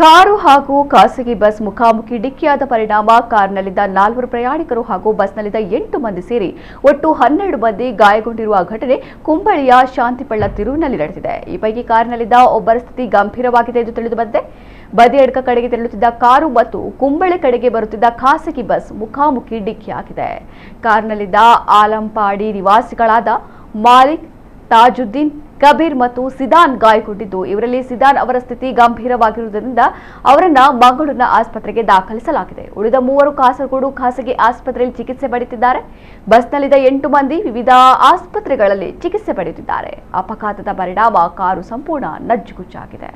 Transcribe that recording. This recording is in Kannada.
ಕಾರು ಹಾಗೂ ಖಾಸಗಿ ಬಸ್ ಮುಖಾಮುಖಿ ಡಿಕ್ಕಿಯಾದ ಪರಿಣಾಮ ಕಾರ್ನಲ್ಲಿದ್ದ 4 ಪ್ರಯಾಣಿಕರು ಹಾಗೂ ಬಸ್ನಲ್ಲಿದ್ದ 8 ಮಂದಿ ಸೇರಿ ಒಟ್ಟು 12 ಮಂದಿ ಗಾಯಗೊಂಡಿರುವ ಘಟನೆ ಕುಂಬಳಿಯ ಶಾಂತಿಪಳ್ಳ ತಿರುವಿನಲ್ಲಿ ನಡೆದಿದೆ. ಈ ಪೈಕಿ ಕಾರ್ನಲ್ಲಿದ್ದ ಒಬ್ಬರ ಸ್ಥಿತಿ ಗಂಭೀರವಾಗಿದೆ ಎಂದು ತಿಳಿದುಬಂದಿದೆ. ಬದಿಯಡ್ಕ ಕಡೆಗೆ ತೆರಳುತ್ತಿದ್ದ ಕಾರು ಮತ್ತು ಕುಂಬಳೆ ಕಡೆಗೆ ಬರುತ್ತಿದ್ದ ಖಾಸಗಿ ಬಸ್ ಮುಖಾಮುಖಿ ಡಿಕ್ಕಿಯಾಗಿದೆ. ಕಾರ್ನಲ್ಲಿದ್ದ ಆಲಂಪಾಡಿ ನಿವಾಸಿಗಳಾದ ಮಾಲಿಕ್, ತಾಜುದ್ದೀನ್, ಕಬೀರ್ ಮತ್ತು ಸಿದಾನ್ ಗಾಯಗೊಂಡಿದ್ದು, ಇವರಲ್ಲಿ ಸಿದಾನ್ ಅವರ ಸ್ಥಿತಿ ಗಂಭೀರವಾಗಿರುವುದರಿಂದ ಅವರನ್ನು ಮಂಗಳೂರಿನ ಆಸ್ಪತ್ರೆಗೆ ದಾಖಲಿಸಲಾಗಿದೆ. ಉಳಿದ 3 ಕಾಸರಗೋಡು ಖಾಸಗಿ ಆಸ್ಪತ್ರೆಯಲ್ಲಿ ಚಿಕಿತ್ಸೆ ಪಡೆಯುತ್ತಿದ್ದಾರೆ. ಬಸ್ನಲ್ಲಿದ್ದ 8 ಮಂದಿ ವಿವಿಧ ಆಸ್ಪತ್ರೆಗಳಲ್ಲಿ ಚಿಕಿತ್ಸೆ ಪಡೆಯುತ್ತಿದ್ದಾರೆ. ಅಪಘಾತದ ಪರಿಣಾಮ ಕಾರು ಸಂಪೂರ್ಣ ನಜ್ಜುಗುಜ್ಜಾಗಿದೆ.